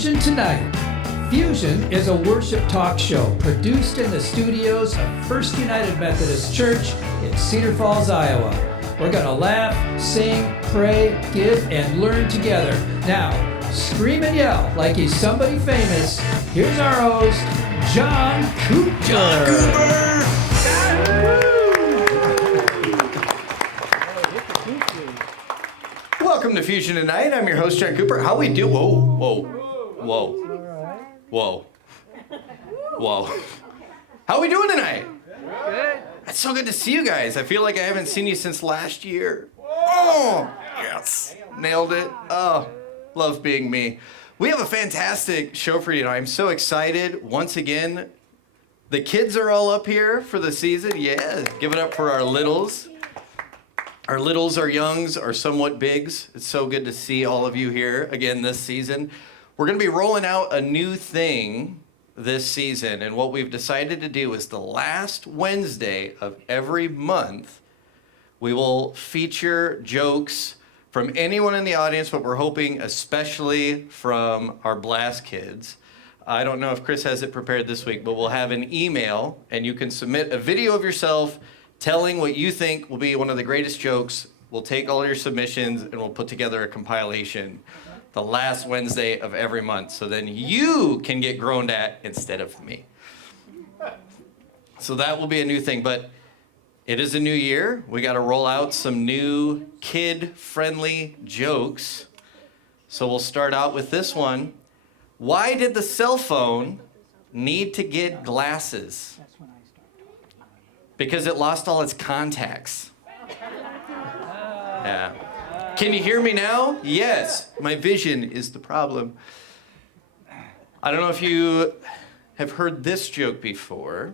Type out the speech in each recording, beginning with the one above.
Fusion Tonight. Fusion is a worship talk show produced in the studios of First United Methodist Church in Cedar Falls, Iowa. We're going to laugh, sing, pray, give, and learn together. Now, scream and yell like he's somebody famous. Here's our host, John Cooper. John Cooper! Welcome to Fusion Tonight. I'm your host, John Cooper. How we do? Whoa. How we doing tonight? Good. It's so good to see you guys. I feel like I haven't seen you since last year. Oh, yes. Nailed it. Oh, love being me. We have a fantastic show for you tonight. I'm so excited. Once again, the kids are all up here for the season. Yeah, give it up for our littles. Our littles, our youngs, our somewhat bigs. It's so good to see all of you here again this season. We're going to be rolling out a new thing this season, and what we've decided to do is the last Wednesday of every month, we will feature jokes from anyone in the audience, but we're hoping especially from our Blast kids. I don't know if Chris has it prepared this week, but we'll have an email, and you can submit a video of yourself telling what you think will be one of the greatest jokes. We'll take all your submissions, and we'll put together a compilation the last Wednesday of every month, so then you can get groaned at instead of me. So that will be a new thing, but it is a new year. We got to roll out some new kid-friendly jokes. So we'll start out with this one. Why did the cell phone need to get glasses? Because it lost all its contacts. Yeah. Can you hear me now? Yes. My vision is the problem. I don't know if you have heard this joke before,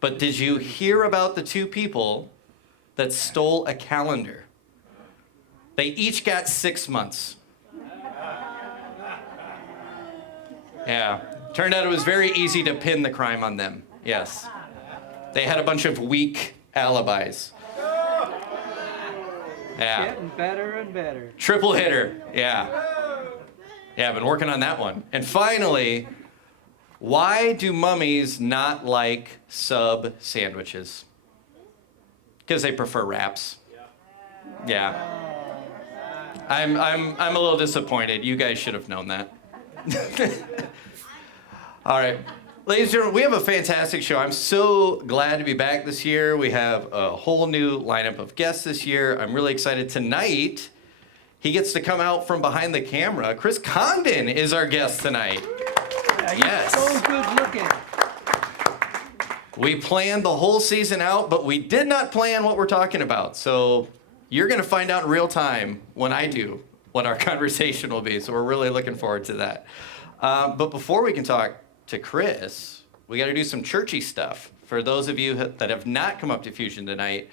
but did you hear about the two people that stole a calendar? They each got 6 months. Yeah. Turned out it was very easy to pin the crime on them. Yes. They had a bunch of weak alibis. Yeah. Getting better and better. Triple hitter. Yeah. Yeah, I've been working on that one. And finally, why do mummies not like sub sandwiches? Because they prefer wraps. Yeah. I'm a little disappointed. You guys should have known that. All right. Ladies and gentlemen, we have a fantastic show. I'm so glad to be back this year. We have a whole new lineup of guests this year. I'm really excited. Tonight, he gets to come out from behind the camera. Chris Condon is our guest tonight. Yeah, Yes. So good looking. We planned the whole season out, but we did not plan what we're talking about. So you're going to find out in real time when I do what our conversation will be. So we're really looking forward to that. But before we can talk to Chris, we got to do some churchy stuff. For those of you that have not come up to Fusion tonight,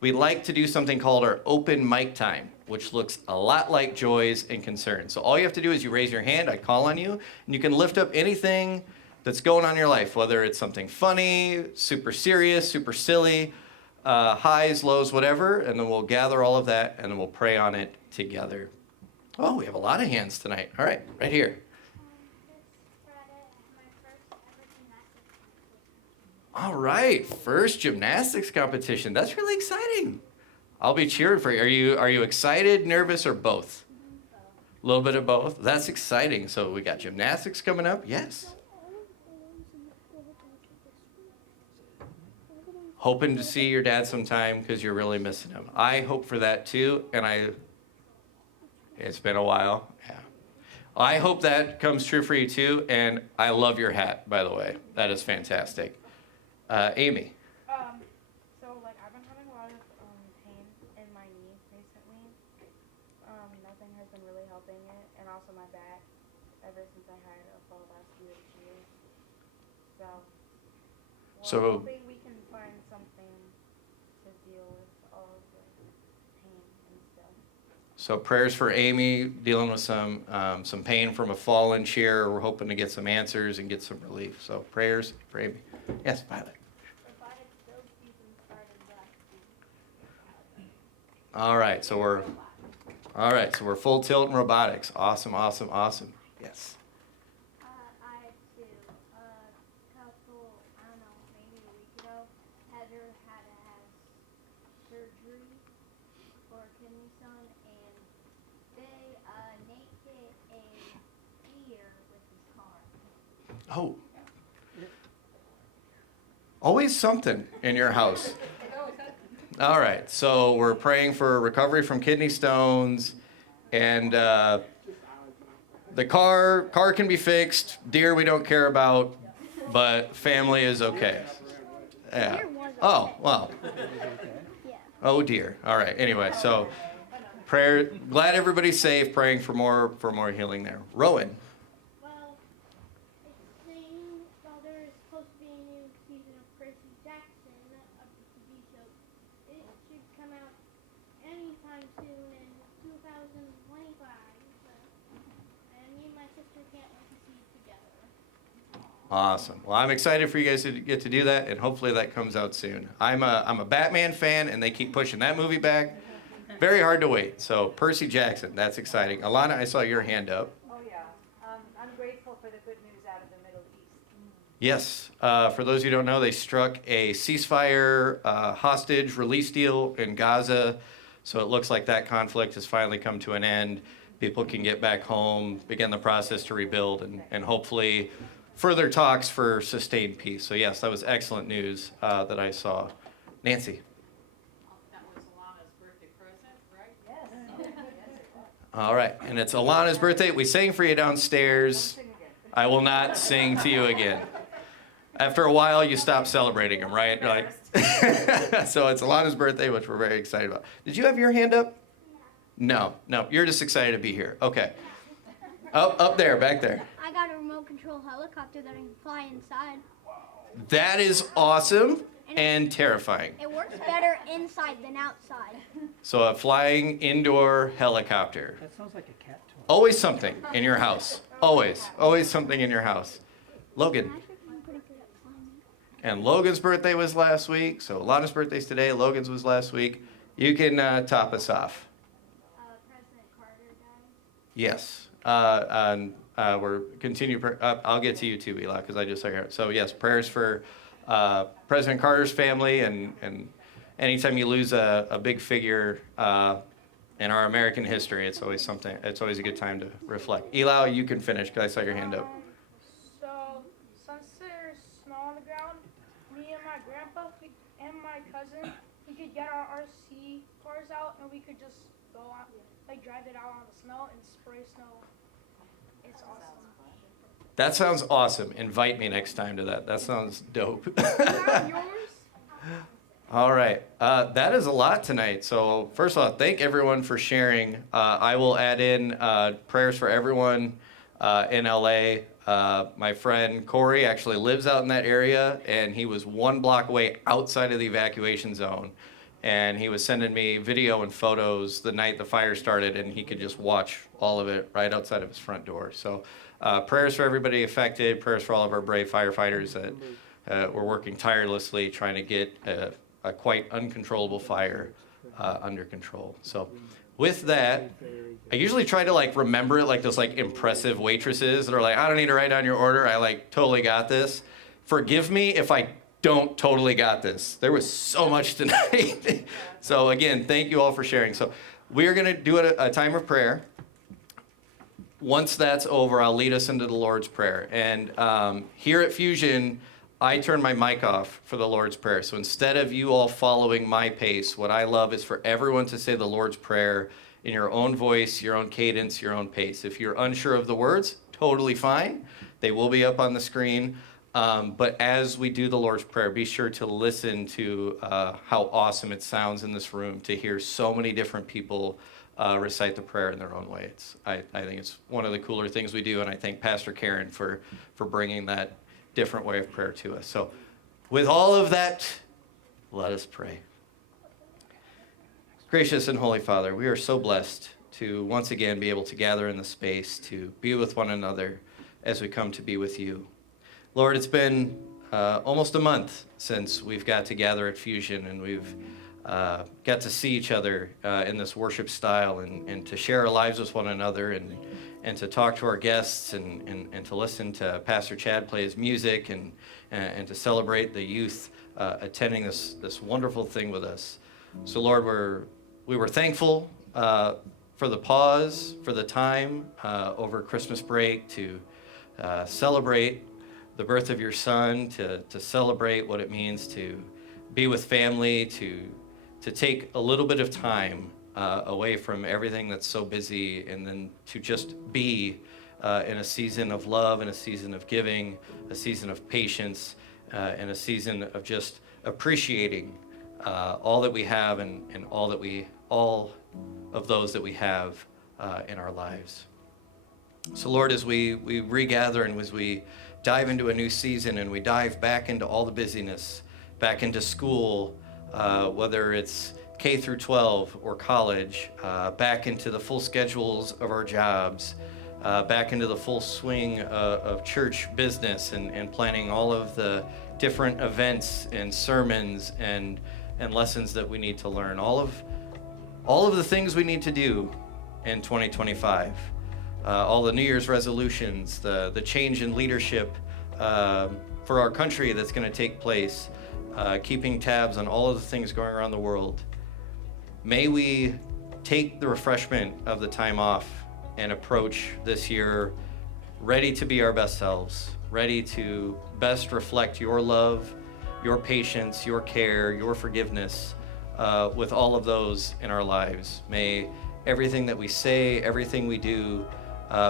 we like to do something called our open mic time, which looks a lot like Joys and Concerns. So all you have to do is you raise your hand, I call on you, and you can lift up anything that's going on in your life, whether it's something funny, super serious, super silly, highs, lows, whatever, and then we'll gather all of that, and then we'll pray on it together. Oh, we have a lot of hands tonight. All right, right here. All right, first gymnastics competition. That's really exciting. I'll be cheering for you. Are you excited, nervous, or both? A little bit of both. That's exciting. So we got gymnastics coming up. Yes. Hoping to see your dad sometime because you're really missing him. I hope for that too, and it's been a while. Yeah. I hope that comes true for you too, and I love your hat, by the way. That is fantastic. Amy. So I've been having a lot of pain in my knee recently. Nothing has been really helping it, and also my back ever since I had a fall last year. So hoping we can find something to deal with all of the pain and stuff. So prayers for Amy dealing with some pain from a fallen chair. We're hoping to get some answers and get some relief. So prayers for Amy. Yes, Violet. All right, so we're full tilt in robotics. Awesome. Yes. kidney stone, and Nate hit a deer with his car. Oh. Always something in your house. All right, so we're praying for recovery from kidney stones, and the car can be fixed. Deer we don't care about, but family is okay. Yeah. Deer was Oh, wow. Yeah. Oh dear. All right. Anyway, so prayer. Glad everybody's safe. Praying for more healing there. Rowan. Well, it's saying there is supposed to be a new season of Percy Jackson of the TV show. It should come out anytime soon in 2025. And me and my sister can't wait to see it together. Awesome. Well, I'm excited for you guys to get to do that, and hopefully that comes out soon. I'm a Batman fan, and they keep pushing that movie back. Very hard to wait. So Percy Jackson, that's exciting. Alana, I saw your hand up. Oh, yeah. I'm grateful for the good news out of the Middle East. Yes. For those who don't know, they struck a ceasefire hostage release deal in Gaza. So it looks like that conflict has finally come to an end. People can get back home, begin the process to rebuild, and hopefully further talks for sustained peace. So yes, that was excellent news that I saw. Nancy. That was Alana's birthday present, right? Yes. All right, and it's Alana's birthday. We sang for you downstairs. I will not sing to you again. After a while, you stop celebrating them, right? Like, so it's Alana's birthday, which we're very excited about. Did you have your hand up? No, you're just excited to be here. Okay. Up there, back there. I got a remote control helicopter that I can fly inside. That is awesome and terrifying. It works better inside than outside. So a flying indoor helicopter. That sounds like a cat toy. Always something in your house. Always something in your house. Logan. And Logan's birthday was last week, so Alana's birthday's today. Logan's was last week. You can top us off. President Carter died. Yes. We're I'll get to you too, Eli, because I just saw your. So yes, prayers for President Carter's family, and anytime you lose a big figure in our American history, it's always something. It's always a good time to reflect. Eli, you can finish because I saw your hand up. So, since there's snow on the ground, me and my grandpa and my cousin, we could get our RC cars out and we could just go on, like drive it out on the snow and spray snow. It's awesome. That sounds awesome. Invite me next time to that. That sounds dope. Yours? All right. That is a lot tonight. So first of all, thank everyone for sharing. I will add in prayers for everyone in LA. My friend Corey actually lives out in that area, and he was 1 block away outside of the evacuation zone. And he was sending me video and photos the night the fire started, and he could just watch all of it right outside of his front door. So prayers for everybody affected, prayers for all of our brave firefighters that were working tirelessly trying to get a quite uncontrollable fire under control. So with that, I usually try to like remember it like those like impressive waitresses that are like, I don't need to write down your order. I like totally got this. Forgive me if I don't totally got this. There was so much tonight. So again, thank you all for sharing. So we're going to do a time of prayer. Once that's over, I'll lead us into the Lord's Prayer. And here at Fusion, I turn my mic off for the Lord's Prayer. So instead of you all following my pace, what I love is for everyone to say the Lord's Prayer in your own voice, your own cadence, your own pace. If you're unsure of the words, totally fine. They will be up on the screen. But as we do the Lord's Prayer, be sure to listen to how awesome it sounds in this room to hear so many different people recite the prayer in their own way. I think it's one of the cooler things we do, and I thank Pastor Karen for bringing that different way of prayer to us. So with all of that, let us pray. Gracious and Holy Father, we are so blessed to once again be able to gather in the space to be with one another as we come to be with you. Lord, it's been almost a month since we've got to gather at Fusion, and we've got to see each other in this worship style and to share our lives with one another and to talk to our guests and to listen to Pastor Chad play his music and to celebrate the youth attending this wonderful thing with us. So Lord, we were thankful for the pause, for the time over Christmas break to celebrate the birth of your son, to celebrate what it means to be with family, to take a little bit of time away from everything that's so busy, and then to just be in a season of love, and a season of giving, a season of patience, and a season of just appreciating all that we have, and all of those that we have in our lives. So Lord, as we regather and as we dive into a new season and we dive back into all the busyness, back into school, whether it's K through 12 or college, back into the full schedules of our jobs, back into the full swing of church business, and planning all of the different events and sermons and lessons that we need to learn, all of the things we need to do in 2025, all the New Year's resolutions, the change in leadership for our country that's going to take place, keeping tabs on all of the things going around the world. May we take the refreshment of the time off and approach this year ready to be our best selves, ready to best reflect your love, your patience, your care, your forgiveness with all of those in our lives. May everything that we say, everything we do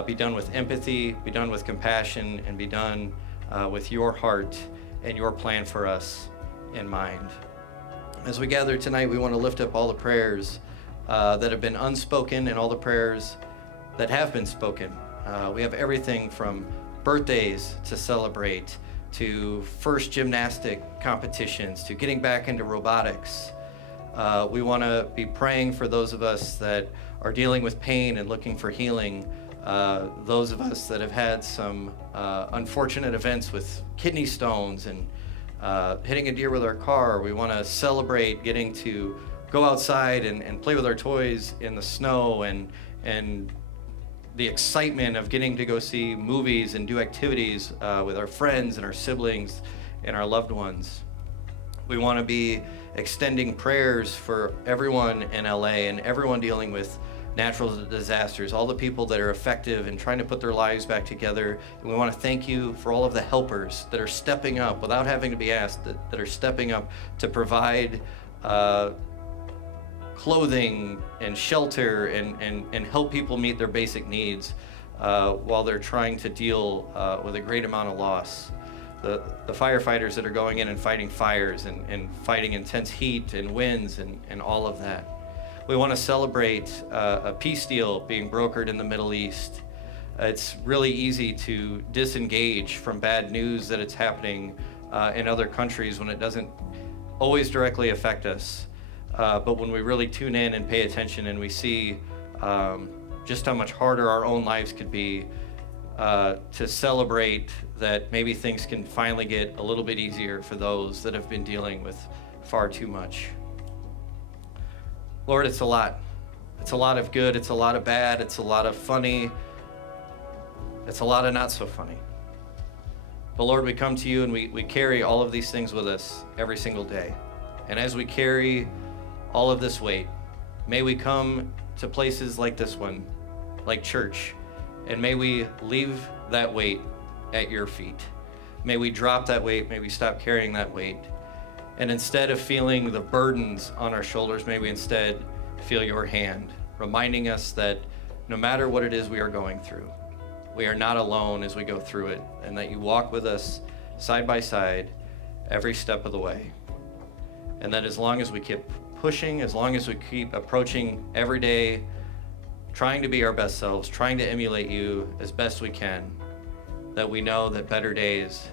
be done with empathy, be done with compassion, and be done with your heart and your plan for us in mind. As we gather tonight, we want to lift up all the prayers that have been unspoken and all the prayers that have been spoken. We have everything from birthdays to celebrate, to first gymnastic competitions, to getting back into robotics. We want to be praying for those of us that are dealing with pain and looking for healing, those of us that have had some unfortunate events with kidney stones and hitting a deer with our car. We want to celebrate getting to go outside and play with our toys in the snow, and the excitement of getting to go see movies and do activities with our friends and our siblings and our loved ones. We want to be extending prayers for everyone in LA and everyone dealing with natural disasters, all the people that are effective in trying to put their lives back together. And we want to thank you for all of the helpers that are stepping up without having to be asked, that are stepping up to provide clothing and shelter and help people meet their basic needs while they're trying to deal with a great amount of loss. The firefighters that are going in and fighting fires and fighting intense heat and winds and all of that. We want to celebrate a peace deal being brokered in the Middle East. It's really easy to disengage from bad news that it's happening in other countries when it doesn't always directly affect us. But when we really tune in and pay attention and we see just how much harder our own lives could be, to celebrate that maybe things can finally get a little bit easier for those that have been dealing with far too much. Lord, it's a lot. It's a lot of good, it's a lot of bad, it's a lot of funny, it's a lot of not so funny. But Lord, we come to you and we carry all of these things with us every single day. And as we carry all of this weight, may we come to places like this one, like church, and may we leave that weight at your feet. May we drop that weight, may we stop carrying that weight. And instead of feeling the burdens on our shoulders, may we instead feel your hand, reminding us that no matter what it is we are going through, we are not alone as we go through it, and that you walk with us side by side every step of the way. And that as long as we keep pushing, as long as we keep approaching every day, trying to be our best selves, trying to emulate you as best we can, that we know that better days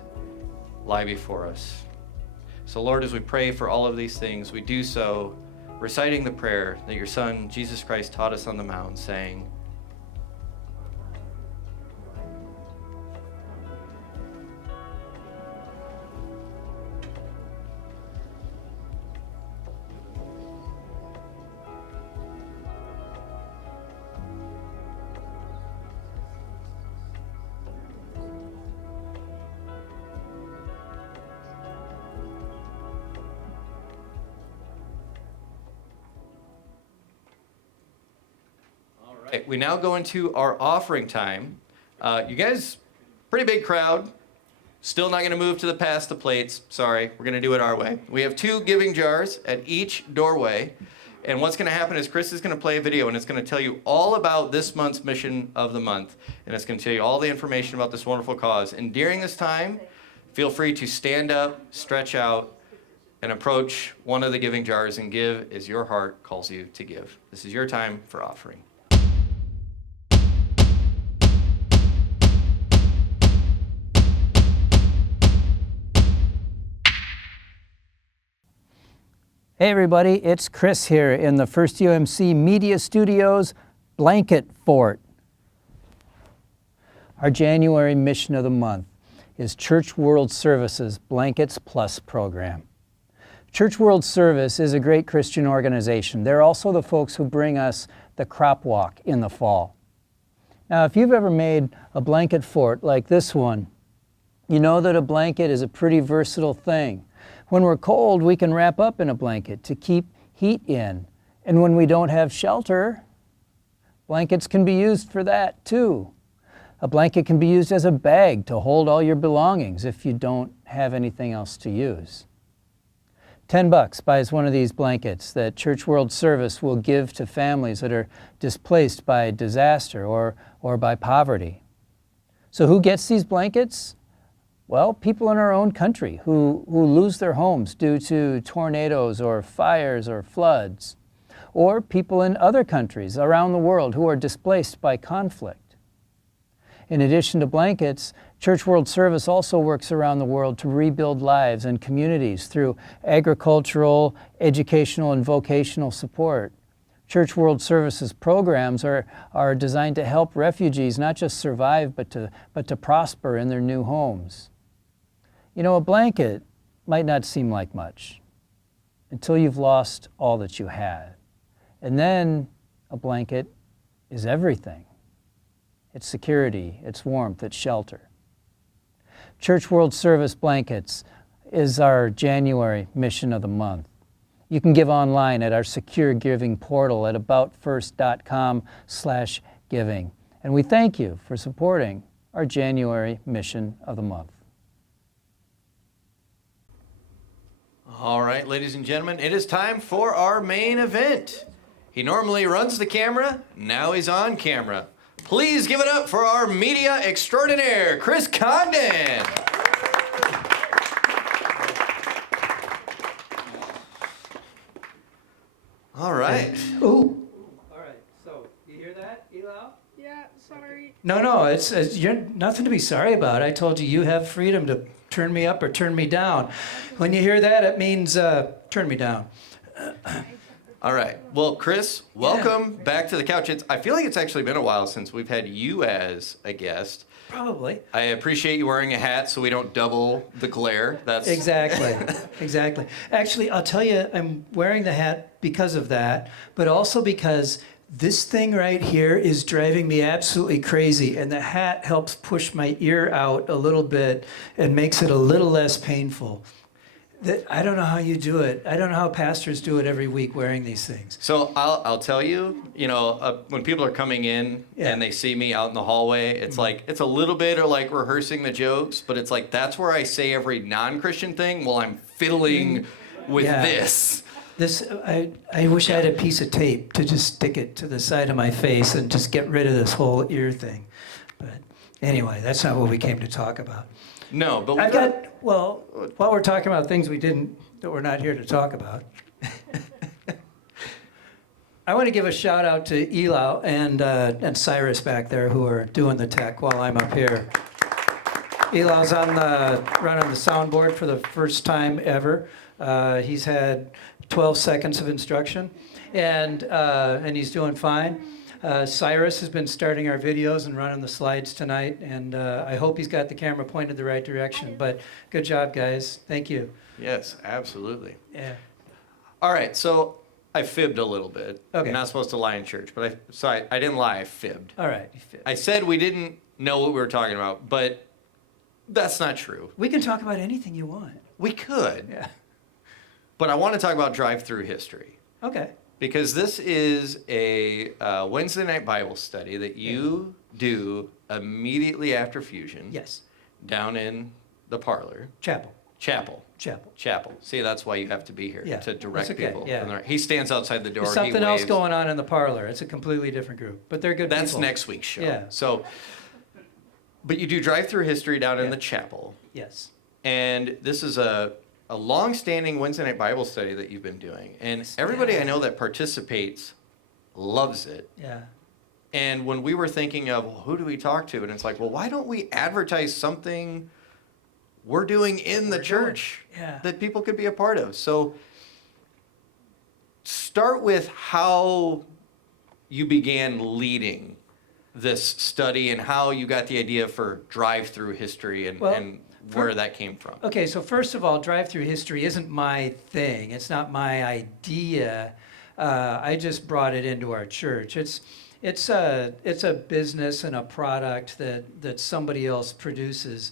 lie before us. So Lord, as we pray for all of these things, we do so reciting the prayer that your Son, Jesus Christ, taught us on the Mount, saying, Right, we now go into our offering time. You guys, pretty big crowd. Still not going to move to the past the plates. Sorry, we're going to do it our way. We have 2 giving jars at each doorway. And what's going to happen is Chris is going to play a video, and it's going to tell you all about this month's mission of the month. And it's going to tell you all the information about this wonderful cause. And during this time, feel free to stand up, stretch out, and approach one of the giving jars and give as your heart calls you to give. This is your time for offering. Hey everybody, it's Chris here in the First UMC Media Studios Blanket Fort. Our January mission of the month is Church World Service's Blankets Plus program. Church World Service is a great Christian organization. They're also the folks who bring us the crop walk in the fall. Now, if you've ever made a blanket fort like this one, you know that a blanket is a pretty versatile thing. When we're cold, we can wrap up in a blanket to keep heat in. And when we don't have shelter, blankets can be used for that too. A blanket can be used as a bag to hold all your belongings if you don't have anything else to use. $10 buys one of these blankets that Church World Service will give to families that are displaced by disaster or by poverty. So who gets these blankets? Well, people in our own country who lose their homes due to tornadoes or fires or floods, or people in other countries around the world who are displaced by conflict. In addition to blankets, Church World Service also works around the world to rebuild lives and communities through agricultural, educational, and vocational support. Church World Service's programs are designed to help refugees not just survive, but to prosper in their new homes. You know, a blanket might not seem like much until you've lost all that you had. And then a blanket is everything. It's security, it's warmth, it's shelter. Church World Service Blankets is our January mission of the month. You can give online at our secure giving portal at aboutfirst.com/giving. And we thank you for supporting our January mission of the month. All right, ladies and gentlemen, it is time for our main event. He normally runs the camera, now he's on camera. Please give it up for our media extraordinaire, Chris Condon. All right. Ooh. All right, so you hear that, Eli? Yeah, sorry. No, it's you're nothing to be sorry about. I told you have freedom to turn me up or turn me down. When you hear that, it means turn me down. All right. Well, Chris, welcome back to the couch. I feel like it's actually been a while since we've had you as a guest. Probably. I appreciate you wearing a hat so we don't double the glare. That's Exactly. Exactly. Actually, I'll tell you, I'm wearing the hat because of that, but also because this thing right here is driving me absolutely crazy, and the hat helps push my ear out a little bit and makes it a little less painful. I don't know how you do it. I don't know how pastors do it every week wearing these things. So I'll tell you, when people are coming in and they see me out in the hallway, it's like, it's a little bit of like rehearsing the jokes, but it's like, that's where I say every non-Christian thing while I'm fiddling with this. I wish I had a piece of tape to just stick it to the side of my face and just get rid of this whole ear thing. But anyway, that's not what we came to talk about. No, but while we're talking about things that we're not here to talk about, I want to give a shout out to Eli and Cyrus back there who are doing the tech while I'm up here. Eli's running the soundboard for the first time ever. He's had 12 seconds of instruction, and he's doing fine. Cyrus has been starting our videos and running the slides tonight, and I hope he's got the camera pointed the right direction. But good job, guys. Thank you. Yes, absolutely. Yeah. All right, so I fibbed a little bit. Okay. I'm not supposed to lie in church, but I didn't lie, I fibbed. All right. I said we didn't know what we were talking about, but that's not true. We can talk about anything you want. We could. Yeah. But I want to talk about Drive Thru History. Okay. because this is a Wednesday night Bible study that you do immediately after Fusion. Yes. Down in the parlor. Chapel. Chapel. See, that's why you have to be here, Yeah, to direct that's okay, people. yeah. He stands outside the door. There's he something else waves. going on in the parlor. It's a completely different group, but they're good That's people. next week's show. Yeah. So, but you do Drive Thru History down in Yeah. the chapel. Yes. And this is a long-standing Wednesday night Bible study that you've been doing. And everybody I know that participates loves it. Yeah. And when we were thinking of, well, who do we talk to? And it's like, well, why don't we advertise something we're doing in the church that people could be a part of? So start with how you began leading this study and how you got the idea for Drive Thru History and where that came from. Okay, so first of all, Drive Thru History isn't my thing. It's not my idea. I just brought it into our church. It's a business and a product that somebody else produces.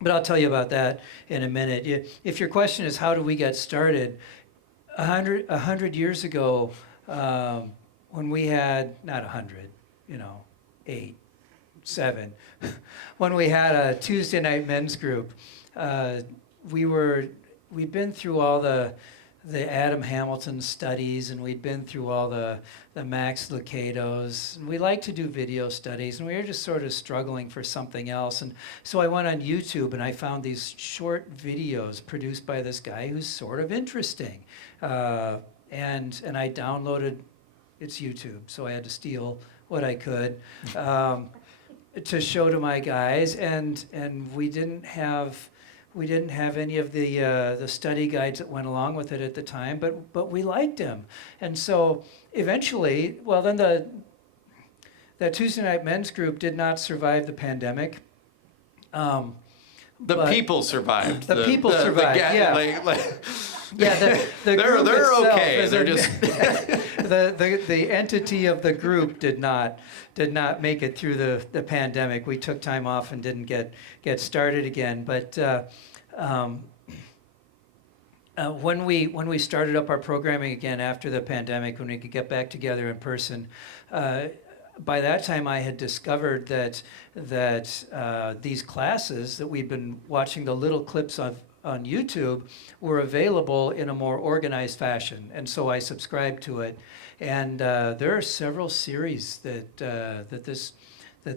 But I'll tell you about that in a minute. If your question is how do we get started, 100 years ago, when we had, not 100, 8, 7, when we had a Tuesday night men's group, we'd been through all the Adam Hamilton studies, and we'd been through all the Max Lucados, and we like to do video studies, and we were just sort of struggling for something else. And so I went on YouTube, and I found these short videos produced by this guy who's sort of interesting. And I downloaded, it's YouTube, so I had to steal what I could to show to my guys, and we didn't have any of the study guides that went along with it at the time, but we liked him. And so eventually, well, then that Tuesday night men's group did not survive the pandemic. The people survived. The people survived, yeah. Yeah, the group they're itself okay. They're just the entity of the group did not make it through the pandemic. We took time off and didn't get started again. But when we started up our programming again after the pandemic, when we could get back together in person, by that time I had discovered that these classes that we'd been watching the little clips of on YouTube were available in a more organized fashion, and so I subscribed to it. And there are several series that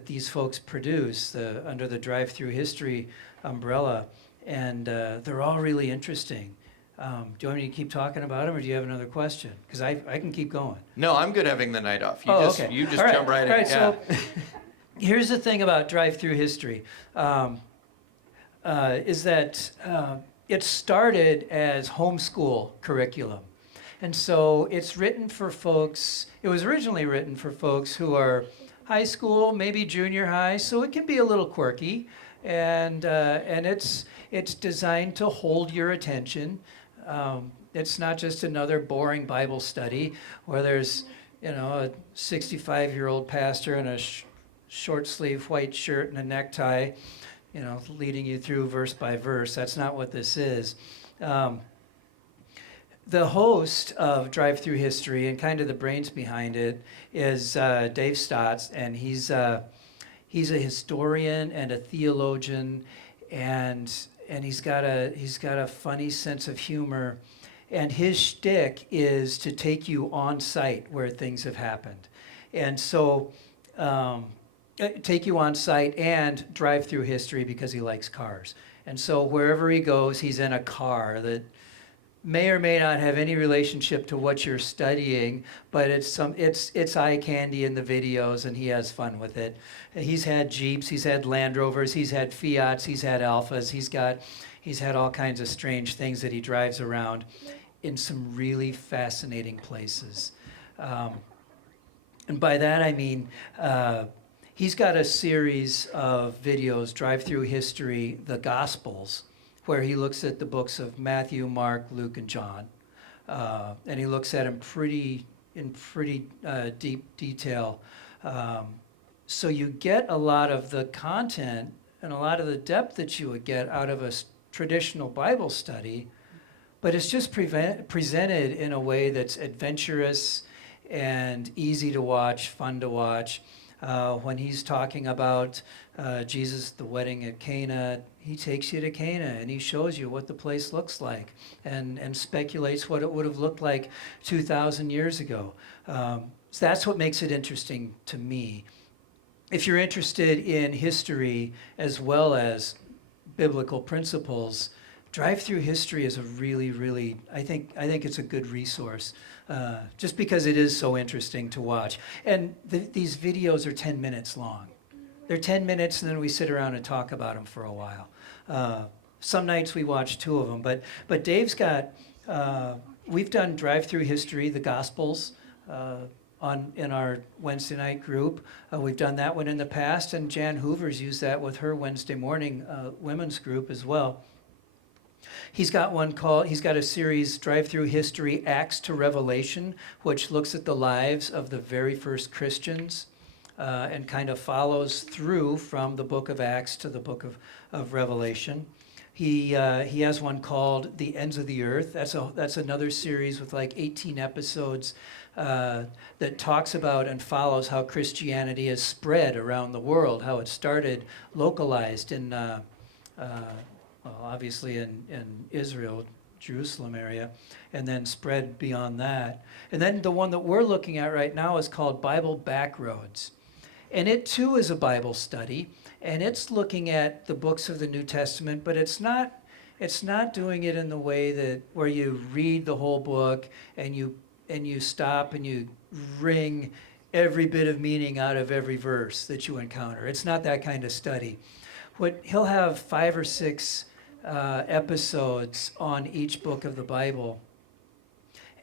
these folks produce under the Drive Thru History umbrella, and they're all really interesting. Do you want me to keep talking about them, or do you have another question? Because I can keep going. No, I'm good having the night off. You okay. You just all right. jump right in. All right, Yeah. so here's the thing about Drive Thru History. Is that it started as homeschool curriculum. And so it's written for folks, it was originally written for folks who are high school, maybe junior high, so it can be a little quirky. And it's designed to hold your attention. It's not just another boring Bible study where there's, a 65-year-old pastor in a short sleeve white shirt and a necktie, leading you through verse by verse. That's not what this is. The host of Drive Thru History and kind of the brains behind it is Dave Stotts, and he's a historian and a theologian, and he's got a funny sense of humor, and his shtick is to take you on site where things have happened, and so. Take you on site and drive through history because he likes cars. And so wherever he goes, he's in a car that may or may not have any relationship to what you're studying, but it's eye candy in the videos, and he has fun with it. He's had Jeeps, he's had Land Rovers, he's had Fiats, he's had Alphas, he's had all kinds of strange things that he drives around in some really fascinating places. And by that I mean, he's got a series of videos, Drive Thru History, the Gospels, where he looks at the books of Matthew, Mark, Luke, and John. And he looks at them in pretty deep detail. So you get a lot of the content and a lot of the depth that you would get out of a traditional Bible study but it's just presented in a way that's adventurous and easy to watch, fun to watch. When he's talking about Jesus, the wedding at Cana, he takes you to Cana and he shows you what the place looks like and speculates what it would have looked like 2,000 years ago. So that's what makes it interesting to me. If you're interested in history as well as biblical principles, Drive Thru History is a really, I think it's a good resource, just because it is so interesting to watch. And these videos are 10 minutes long. They're 10 minutes, and then we sit around and talk about them for a while. Some nights we watch 2 of them, but Dave's got, we've done Drive Thru History, the Gospels, in our Wednesday night group. We've done that one in the past, and Jan Hoover's used that with her Wednesday morning women's group as well. He's got a series, Drive Thru History, Acts to Revelation, which looks at the lives of the very first Christians and kind of follows through from the book of Acts to the book of Revelation. He has one called The Ends of the Earth. That's another series with like 18 episodes that talks about and follows how Christianity has spread around the world, how it started localized in, obviously in Israel, Jerusalem area, and then spread beyond that. And then the one that we're looking at right now is called Bible Backroads. And it too is a Bible study, and it's looking at the books of the New Testament, but it's not doing it in the way that where you read the whole book and you stop and you wring every bit of meaning out of every verse that you encounter. It's not that kind of study. He'll have 5 or 6 episodes on each book of the Bible,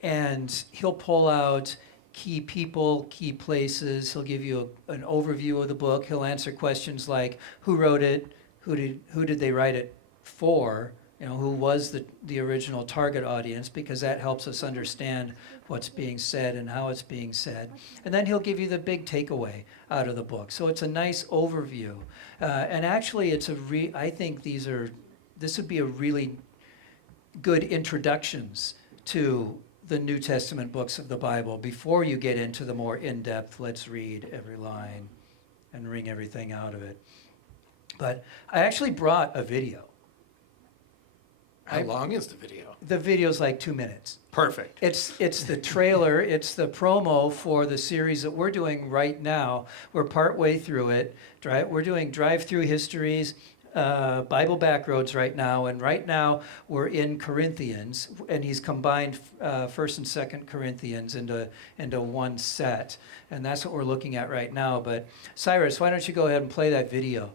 and he'll pull out key people, key places. He'll give you an overview of the book. He'll answer questions like who wrote it, who did they write it for, who was the original target audience, because that helps us understand what's being said and how it's being said. And then he'll give you the big takeaway out of the book. So it's a nice overview. And actually, I think this would be a really good introductions to the New Testament books of the Bible before you get into the more in-depth, let's read every line and wring everything out of it. But I actually brought a video. How long is the video? The video's like 2 minutes. Perfect. It's the trailer, it's the promo for the series that we're doing right now. We're partway through it. We're doing Drive Thru Histories, Bible Backroads right now, and right now we're in Corinthians, and he's combined 1st and 2nd Corinthians into one set, and that's what we're looking at right now. But Cyrus, why don't you go ahead and play that video?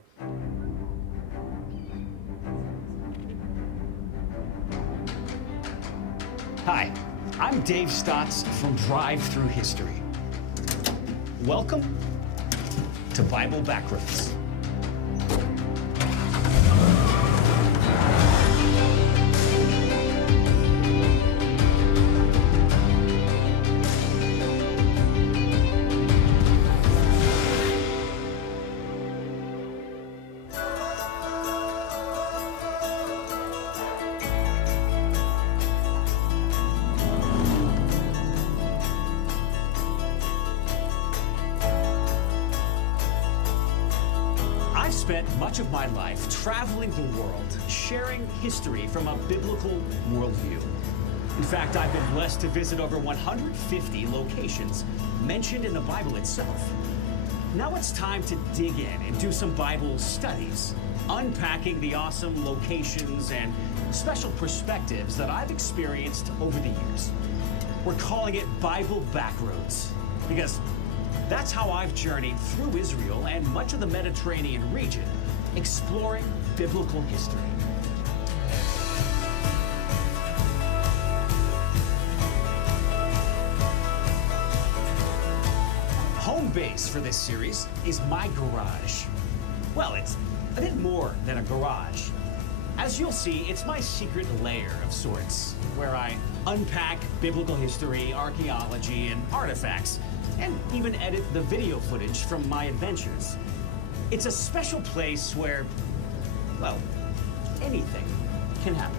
Hi, I'm Dave Stotts from Drive Thru History. Welcome to Bible Backroads. I've spent much of my life traveling the world, sharing history from a biblical worldview. In fact, I've been blessed to visit over 150 locations mentioned in the Bible itself. Now it's time to dig in and do some Bible studies, unpacking the awesome locations and special perspectives that I've experienced over the years. We're calling it Bible Backroads because that's how I've journeyed through Israel and much of the Mediterranean region, exploring biblical history. Home base for this series is my garage. Well, it's a bit more than a garage. As you'll see, it's my secret lair of sorts, where I unpack biblical history, archaeology, and artifacts, and even edit the video footage from my adventures. It's a special place where, well, anything can happen.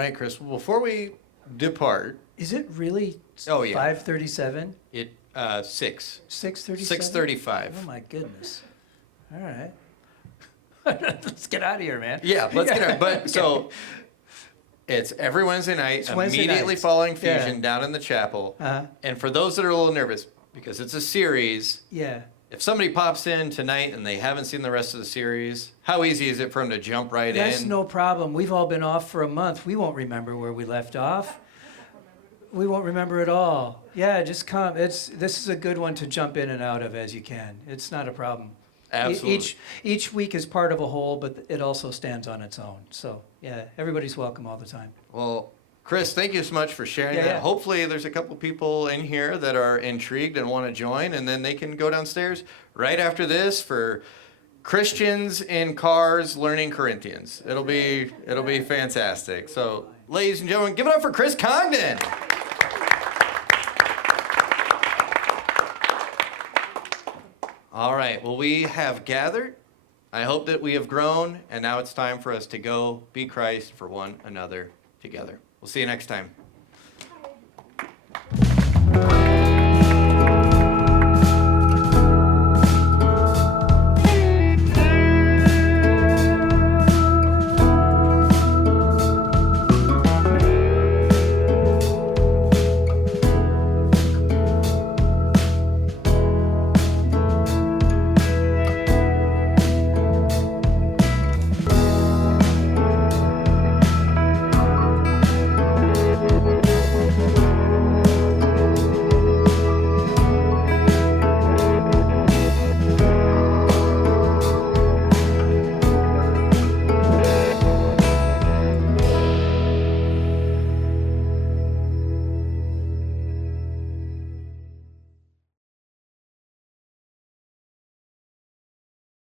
right, Chris. Before we depart, Is it really Oh, yeah. 5:37? it 6. 6:37? 6:35. Oh my goodness. All right. Let's get out of here, man. Yeah, let's get it. But so it's every Wednesday night, It's Wednesday immediately nights. following Yeah. Fusion down in the chapel. Uh-huh. And for those that are a little nervous, because it's a series, Yeah. if somebody pops in tonight and they haven't seen the rest of the series, how easy is it for them to jump right That's in? no problem. We've all been off for a month. We won't remember where we left off. We won't remember at all. Yeah, just come. This is a good one to jump in and out of as you can. It's not a problem. Absolutely. Each week is part of a whole, but it also stands on its own. So yeah, everybody's welcome all the time. Well, Chris, thank you so much for sharing Yeah, that. yeah. Hopefully there's a couple people in here that are intrigued and want to join, and then they can go downstairs right after this for Christians in Cars Learning Corinthians. It'll be fantastic. So, ladies and gentlemen, give it up for Chris Congdon. All right, well, we have gathered. I hope that we have grown, and now it's time for us to go be Christ for one another together. We'll see you next time.